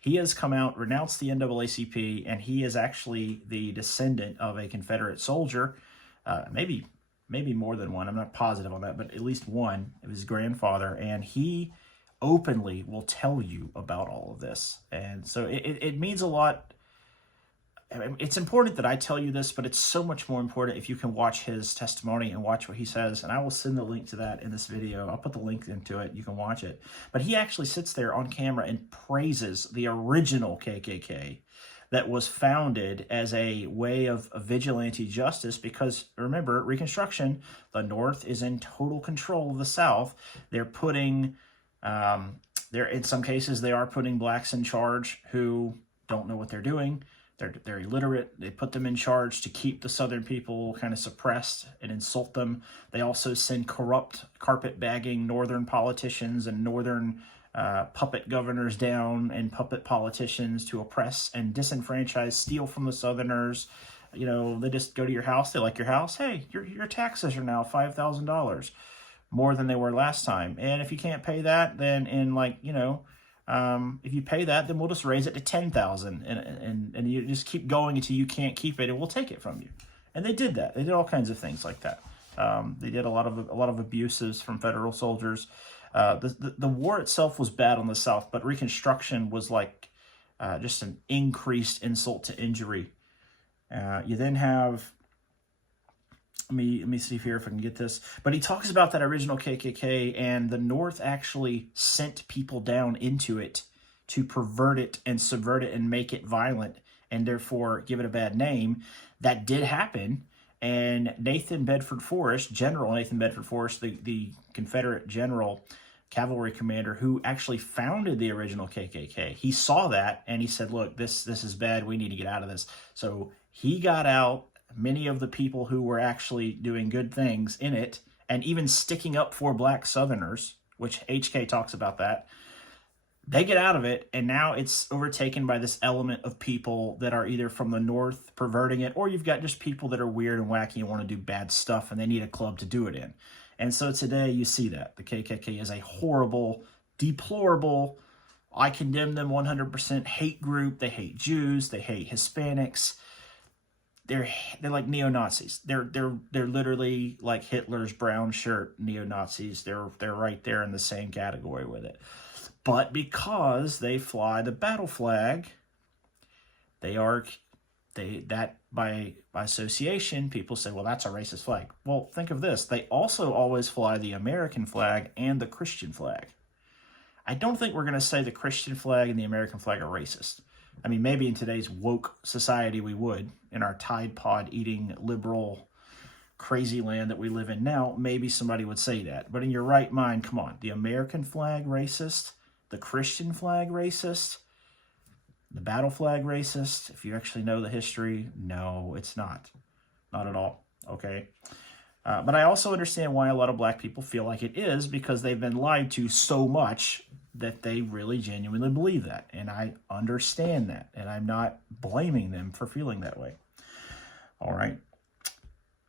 He has come out, renounced the NAACP, and he is actually the descendant of a Confederate soldier, maybe more than one. I'm not positive on that, but at least one. It was his grandfather, and he openly will tell you about all of this. And so it means a lot. I mean, it's important that I tell you this, but it's so much more important if you can watch his testimony and watch what he says. And I will send the link to that in this video. I'll put the link into it. You can watch it. But he actually sits there on camera and praises the original KKK that was founded as a way of vigilante justice, because remember, Reconstruction, the North is in total control of the South. They're putting, in some cases, they are putting blacks in charge who don't know what they're doing. They're illiterate. They put them in charge to keep the Southern people kind of suppressed and insult them. They also send corrupt, carpet-bagging Northern politicians and Northern puppet governors down and puppet politicians to oppress and disenfranchise, steal from the Southerners. You know, they just go to your house. They like your house. Hey, your taxes are now $5,000 more than they were last time. And if you can't pay that, then if you pay that, then we'll just raise it to 10,000, and you just keep going until you can't keep it, and we'll take it from you. And they did that. They did all kinds of things like that. They did a lot of abuses from federal soldiers. The war itself was bad on the South, but Reconstruction was like just an increased insult to injury. You then have, let me see here if I can get this. But he talks about that original KKK, and the North actually sent people down into it to pervert it and subvert it and make it violent, and therefore give it a bad name. That did happen. And General Nathan Bedford Forrest, the Confederate general, cavalry commander who actually founded the original KKK, he saw that and he said, look, this is bad. We need to get out of this. So he got out many of the people who were actually doing good things in it, and even sticking up for black Southerners, which HK talks about that. They get out of it, and now it's overtaken by this element of people that are either from the North perverting it, or you've got just people that are weird and wacky and want to do bad stuff, and they need a club to do it in. And so today you see that. The KKK is a horrible, deplorable, I condemn them 100% hate group. They hate Jews. They hate Hispanics. They're like neo-Nazis. They're literally like Hitler's brown shirt neo-Nazis. They're right there in the same category with it. But because they fly the battle flag, that by association, people say, well, that's a racist flag. Well, think of this. They also always fly the American flag and the Christian flag. I don't think we're going to say the Christian flag and the American flag are racist. I mean, maybe in today's woke society we would, in our Tide Pod eating liberal crazy land that we live in now, maybe somebody would say that. But in your right mind, come on, the American flag racist, the Christian flag racist, the battle flag racist. If you actually know the history, no, it's not. Not at all, okay? But I also understand why a lot of black people feel like it is, because they've been lied to so much that they really genuinely believe that. And I understand that. And I'm not blaming them for feeling that way. All right.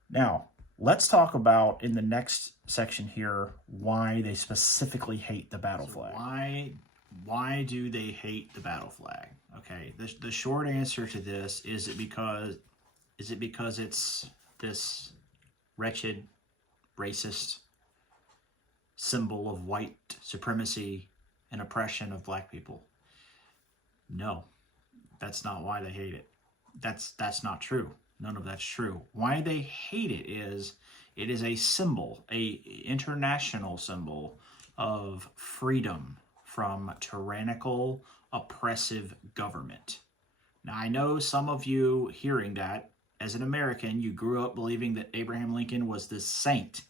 Now, let's talk about in the next section here why they specifically hate the battle flag. Why do they hate the battle flag? Okay, the short answer to this is it because it's this wretched, racist symbol of white supremacy and oppression of black people? No, that's not why they hate it. That's not true. None of that's true. Why they hate it is a symbol, a international symbol of freedom from tyrannical, oppressive government. Now, I know some of you hearing that, as an American, you grew up believing that Abraham Lincoln was this saint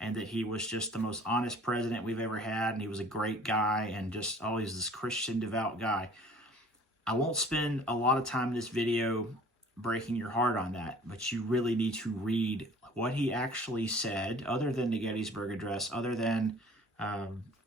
and that he was just the most honest president we've ever had, and he was a great guy and just always this Christian devout guy. I won't spend a lot of time in this video breaking your heart on that, but you really need to read what he actually said, other than the Gettysburg Address, other than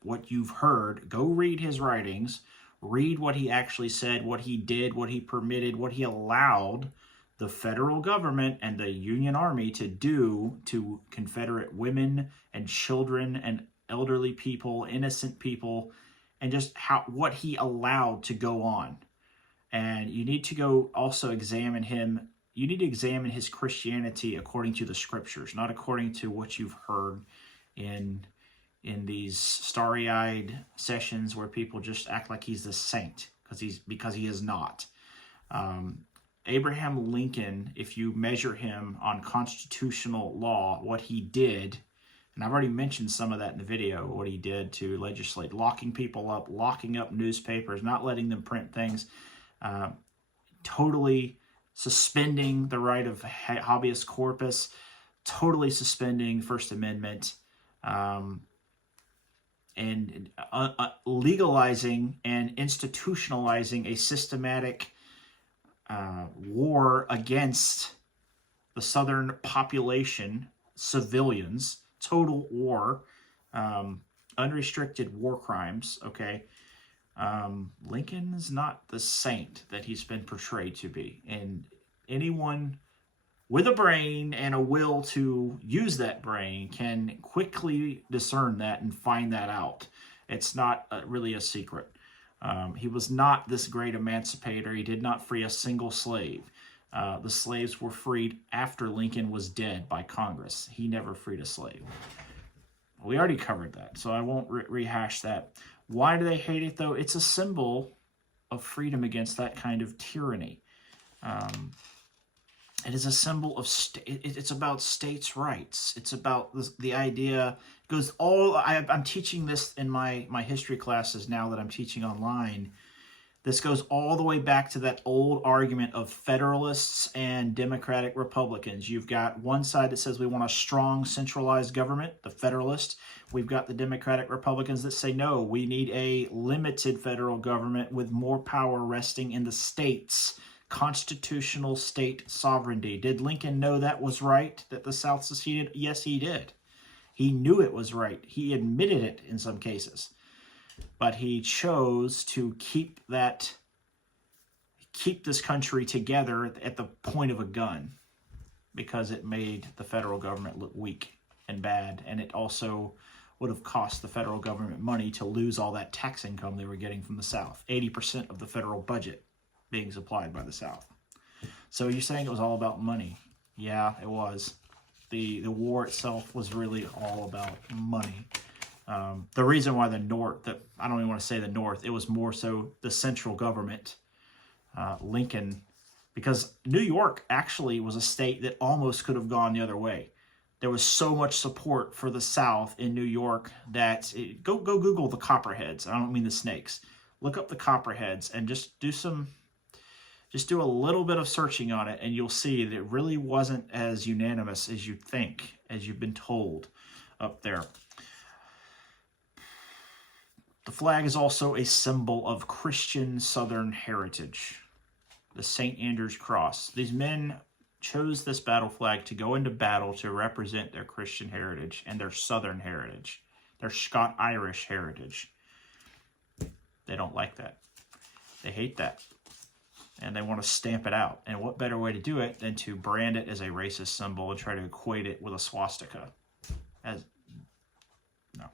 what you've heard. Go read his writings, read what he actually said, what he did, what he permitted, what he allowed the federal government and the Union Army to do to Confederate women and children and elderly people, innocent people, and just what he allowed to go on. And you need to go also examine him. You need to examine his Christianity according to the scriptures, not according to what you've heard in these starry-eyed sessions where people just act like he's the saint, because he is not. Abraham Lincoln, if you measure him on constitutional law, what he did, and I've already mentioned some of that in the video, what he did to legislate, locking people up, locking up newspapers, not letting them print things, totally suspending the right of habeas corpus, totally suspending First Amendment, and legalizing and institutionalizing a systematic war against the Southern population, civilians, total war, unrestricted war crimes, okay? Lincoln is not the saint that he's been portrayed to be. And anyone with a brain and a will to use that brain can quickly discern that and find that out. It's not really a secret. He was not this great emancipator. He did not free a single slave. The slaves were freed after Lincoln was dead by Congress. He never freed a slave. We already covered that, so I won't rehash that. Why do they hate it, though? It's a symbol of freedom against that kind of tyranny. It is a symbol of it's about states' rights. It's about the idea. It goes all. I'm teaching this in my history classes now that I'm teaching online. This goes all the way back to that old argument of Federalists and Democratic Republicans. You've got one side that says we want a strong centralized government, the Federalists. We've got the Democratic Republicans that say, no, we need a limited federal government with more power resting in the states, constitutional state sovereignty. Did Lincoln know that was right, that the South seceded? Yes, he did. He knew it was right. He admitted it in some cases. But he chose to keep this country together at the point of a gun, because it made the federal government look weak and bad, and it also would have cost the federal government money to lose all that tax income they were getting from the South. 80% of the federal budget being supplied by the South. So you're saying it was all about money? Yeah, it was. The war itself was really all about money. The reason why the North, I don't even want to say the North, it was more so the central government, Lincoln, because New York actually was a state that almost could have gone the other way. There was so much support for the South in New York that, go Google the Copperheads. I don't mean the snakes. Look up the Copperheads and just do a little bit of searching on it, and you'll see that it really wasn't as unanimous as you think, as you've been told up there. The flag is also a symbol of Christian Southern heritage, the St. Andrew's Cross. These men chose this battle flag to go into battle to represent their Christian heritage and their Southern heritage, their Scot-Irish heritage. They don't like that. They hate that. And they want to stamp it out. And what better way to do it than to brand it as a racist symbol and try to equate it with a swastika? No.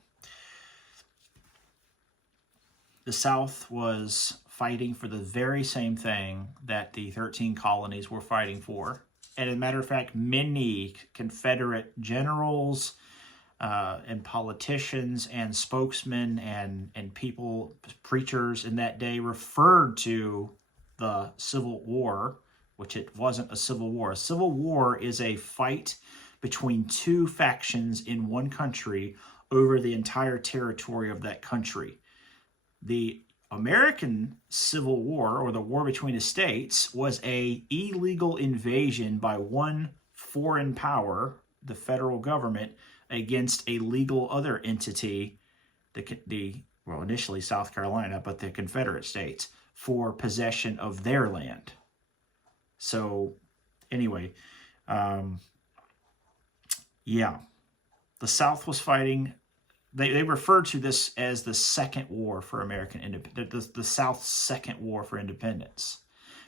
The South was fighting for the very same thing that the 13 colonies were fighting for. And as a matter of fact, many Confederate generals and politicians and spokesmen and people, preachers in that day referred to the Civil War, which it wasn't a civil war. A civil war is a fight between two factions in one country over the entire territory of that country. The American Civil War, or the War Between the States, was an illegal invasion by one foreign power, the federal government, against a legal other entity, well, initially South Carolina, but the Confederate States, for possession of their land. So, anyway, yeah, the South was fighting. They referred to this as the Second War for American Independence, the South's Second War for Independence,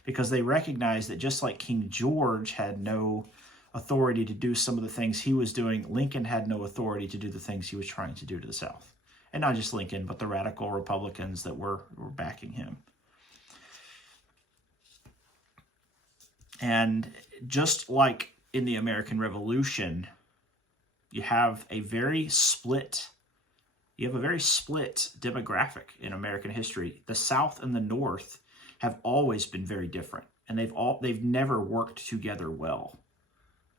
because they recognized that just like King George had no authority to do some of the things he was doing, Lincoln had no authority to do the things he was trying to do to the South. And not just Lincoln, but the radical Republicans that were backing him. And just like in the American Revolution, you have a very split demographic in American history. The South and the North have always been very different, and they've never worked together well.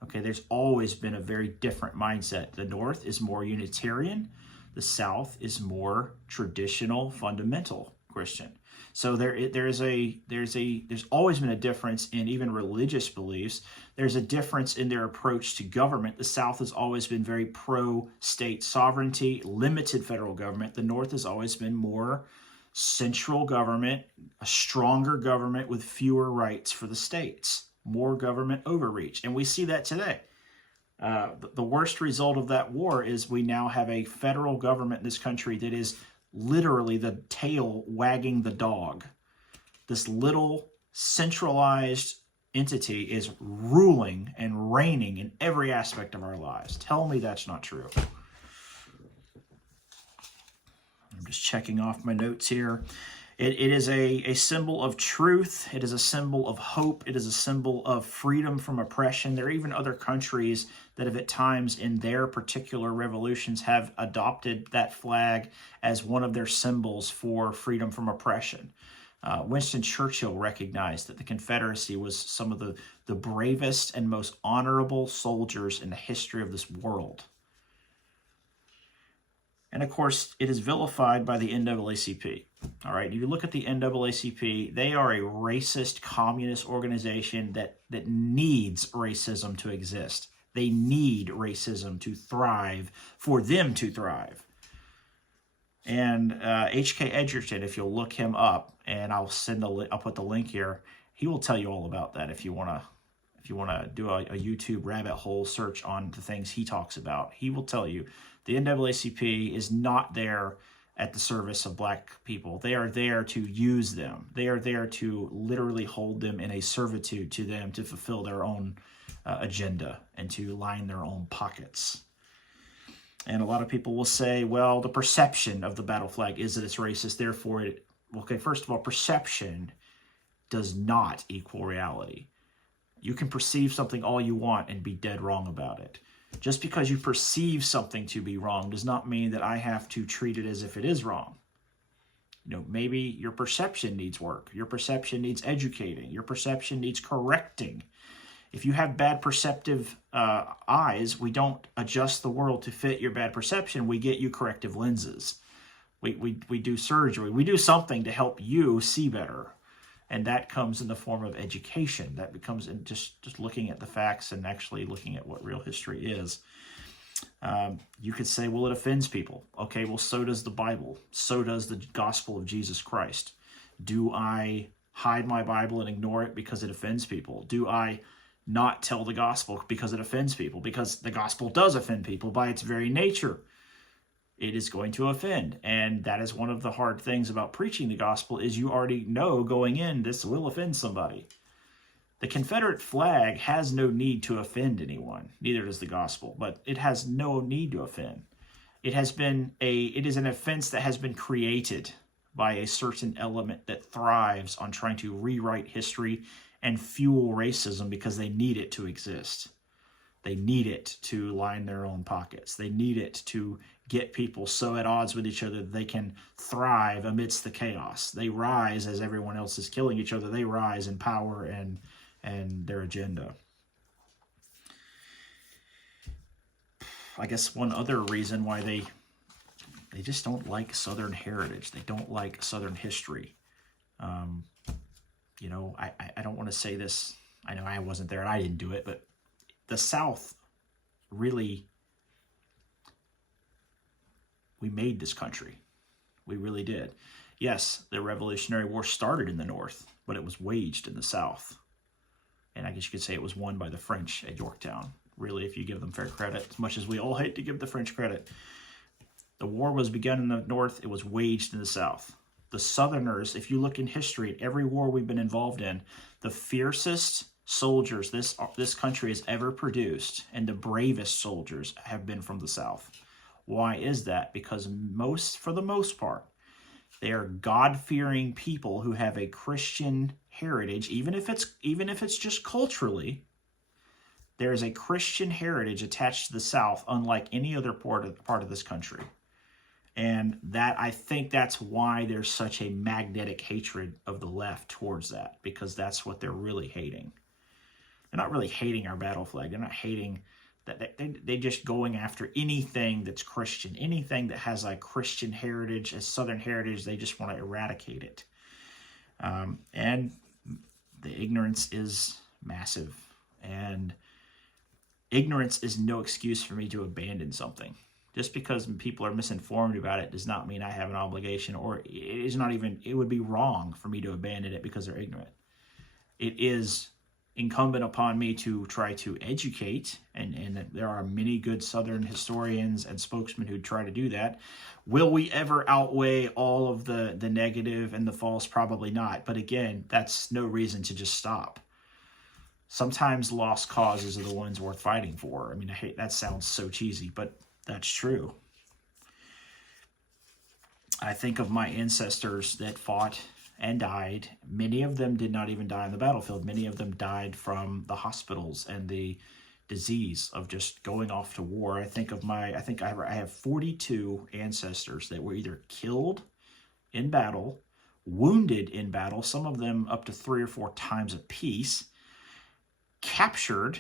Okay, there's always been a very different mindset. The North is more Unitarian. The South is more traditional, fundamental Christian. So there's always been a difference in even religious beliefs. There's a difference in their approach to government. The South has always been very pro-state sovereignty, limited federal government. The North has always been more central government, a stronger government with fewer rights for the states, more government overreach. And we see that today. The worst result of that war is we now have a federal government in this country that is literally the tail wagging the dog. This little centralized entity is ruling and reigning in every aspect of our lives. Tell me that's not true. I'm just checking off my notes here. It is a symbol of truth. It is a symbol of hope. It is a symbol of freedom from oppression. There are even other countries that have at times in their particular revolutions have adopted that flag as one of their symbols for freedom from oppression. Winston Churchill recognized that the Confederacy was some of the bravest and most honorable soldiers in the history of this world. And of course, it is vilified by the NAACP. All right, if you look at the NAACP, they are a racist communist organization that needs racism to exist. They need racism to thrive, for them to thrive. And H.K. Edgerton, if you'll look him up, and I'll put the link here, he will tell you all about that if you want to do a YouTube rabbit hole search on the things he talks about. He will tell you the NAACP is not there at the service of black people. They are there to use them. They are there to literally hold them in a servitude to them to fulfill their own agenda and to line their own pockets. And a lot of people will say, well, the perception of the battle flag is that it's racist, therefore okay, first of all, perception does not equal reality. You can perceive something all you want and be dead wrong about it. Just because you perceive something to be wrong does not mean that I have to treat it as if it is wrong. You know, maybe your perception needs work. Your perception needs educating. Your perception needs correcting. If you have bad perceptive eyes, we don't adjust the world to fit your bad perception. We get you corrective lenses. We do surgery. We do something to help you see better. And that comes in the form of education. That becomes in just looking at the facts and actually looking at what real history is. You could say, well, it offends people. Okay, well, so does the Bible. So does the gospel of Jesus Christ. Do I hide my Bible and ignore it because it offends people? Do I not tell the gospel because it offends people? Because the gospel does offend people by its very nature. it is going to offend. And that is one of the hard things about preaching the gospel, is you already know going in, this will offend somebody. The Confederate flag has no need to offend anyone. Neither does the gospel, but it has no need to offend. It is an offense that has been created by a certain element that thrives on trying to rewrite history and fuel racism because they need it to exist. They need it to line their own pockets. They need it to get people so at odds with each other that they can thrive amidst the chaos. They rise as everyone else is killing each other. They rise in power and their agenda. I guess one other reason why they just don't like Southern heritage. They don't like Southern history. You know, I don't want to say this. I know I wasn't there and I didn't do it, but the South really, we made this country. We really did. Yes, the Revolutionary War started in the North, but it was waged in the South. And I guess you could say it was won by the French at Yorktown. Really, if you give them fair credit, as much as we all hate to give the French credit. The war was begun in the North, it was waged in the South. The Southerners, if you look in history, at every war we've been involved in, the fiercest soldiers this country has ever produced and the bravest soldiers have been from the South. Why is that? Because for the most part, they are God-fearing people who have a Christian heritage, even if it's just culturally. There is a Christian heritage attached to the South, unlike any other part of this country. And I think that's why there's such a magnetic hatred of the left towards that, because that's what they're really hating. They're not really hating our battle flag. They're not hating that. They're just going after anything that's Christian, anything that has a Christian heritage, a Southern heritage. They just want to eradicate it. And the ignorance is massive. And ignorance is no excuse for me to abandon something. Just because people are misinformed about it does not mean I have an obligation, or it would be wrong for me to abandon it because they're ignorant. It is incumbent upon me to try to educate, and there are many good Southern historians and spokesmen who try to do that. Will we ever outweigh all of the negative and the false? Probably not. But again, that's no reason to just stop. Sometimes lost causes are the ones worth fighting for. I mean, that sounds so cheesy, but that's true. I think of my ancestors that fought and died. Many of them did not even die on the battlefield. Many of them died from the hospitals and the disease of just going off to war. I have 42 ancestors that were either killed in battle, wounded in battle, some of them up to 3 or 4 times apiece, captured.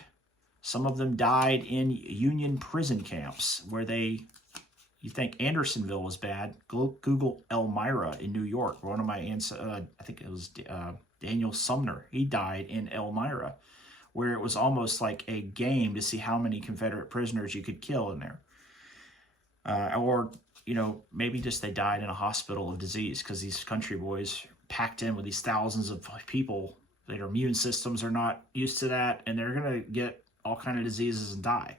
Some of them died in Union prison camps where you think Andersonville was bad. Google Elmira in New York. One of my ancestors, I think it was Daniel Sumner. He died in Elmira, where it was almost like a game to see how many Confederate prisoners you could kill in there. Or, maybe just they died in a hospital of disease because these country boys packed in with these thousands of people. Their immune systems are not used to that, and they're going to get all kinds of diseases and die.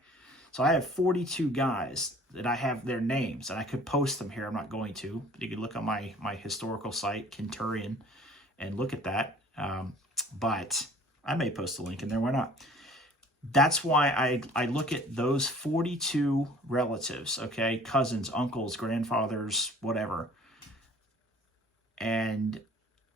So I have 42 guys that I have their names, and I could post them here. I'm not going to, but you can look on my historical site, Kenturian, and look at that. But I may post a link in there. Why not? That's why I look at those 42 relatives, okay, cousins, uncles, grandfathers, whatever, and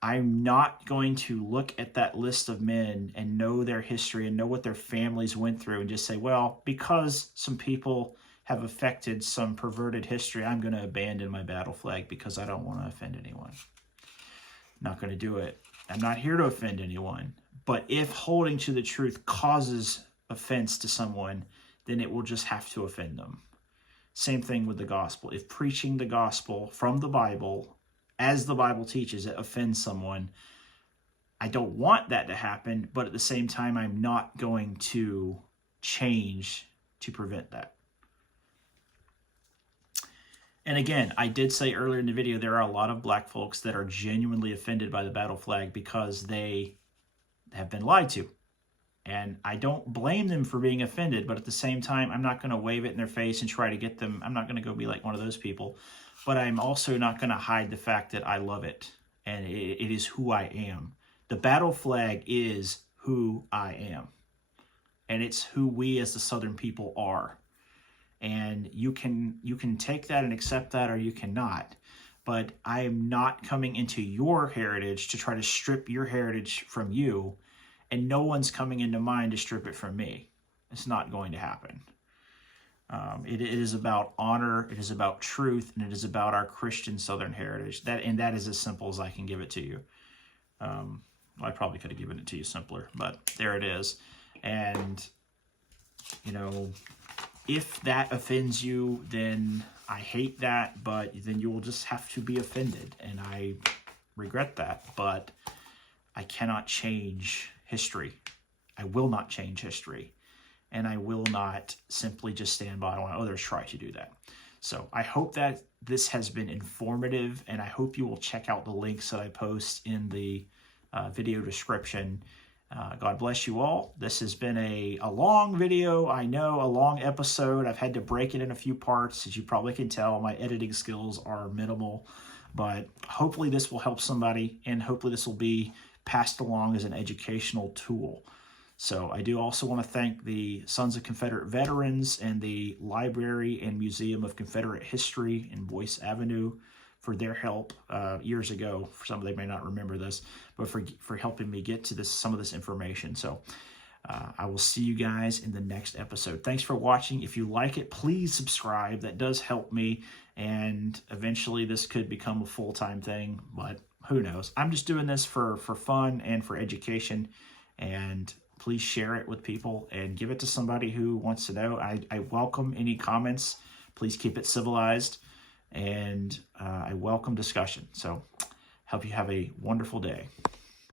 I'm not going to look at that list of men and know their history and know what their families went through and just say, well, because some people have affected some perverted history, I'm going to abandon my battle flag because I don't want to offend anyone. I'm not going to do it. I'm not here to offend anyone. But if holding to the truth causes offense to someone, then it will just have to offend them. Same thing with the gospel. If preaching the gospel from the Bible, as the Bible teaches, it offends someone, I don't want that to happen, but at the same time, I'm not going to change to prevent that. And again, I did say earlier in the video, there are a lot of black folks that are genuinely offended by the battle flag because they have been lied to. And I don't blame them for being offended, but at the same time, I'm not going to wave it in their face and try to get them. I'm not going to go be like one of those people, but I'm also not going to hide the fact that I love it, and it is who I am. The battle flag is who I am, and it's who we as the Southern people are. And you can take that and accept that, or you cannot. But I am not coming into your heritage to try to strip your heritage from you, and no one's coming into mine to strip it from me. It's not going to happen. It is about honor, it is about truth, and it is about our Christian Southern heritage. That is as simple as I can give it to you. Well, I probably could have given it to you simpler, but there it is. And, you know, if that offends you, then I hate that, but then you will just have to be offended. And I regret that, but I cannot change history. I will not change history. And I will not simply just stand by when others try to do that. So I hope that this has been informative, and I hope you will check out the links that I post in the video description. God bless you all. This has been a long video. I know, a long episode. I've had to break it in a few parts. As you probably can tell, my editing skills are minimal, but hopefully this will help somebody, and hopefully this will be passed along as an educational tool. So I do also want to thank the Sons of Confederate Veterans and the Library and Museum of Confederate History in Boyce Avenue for their help years ago. For some of they may not remember this, but for helping me get to some of this information. So I will see you guys in the next episode. Thanks for watching. If you like it, please subscribe. That does help me, and eventually this could become a full-time thing, but who knows? I'm just doing this for fun and for education, and please share it with people and give it to somebody who wants to know. I welcome any comments. Please keep it civilized, and I welcome discussion. So hope you have a wonderful day.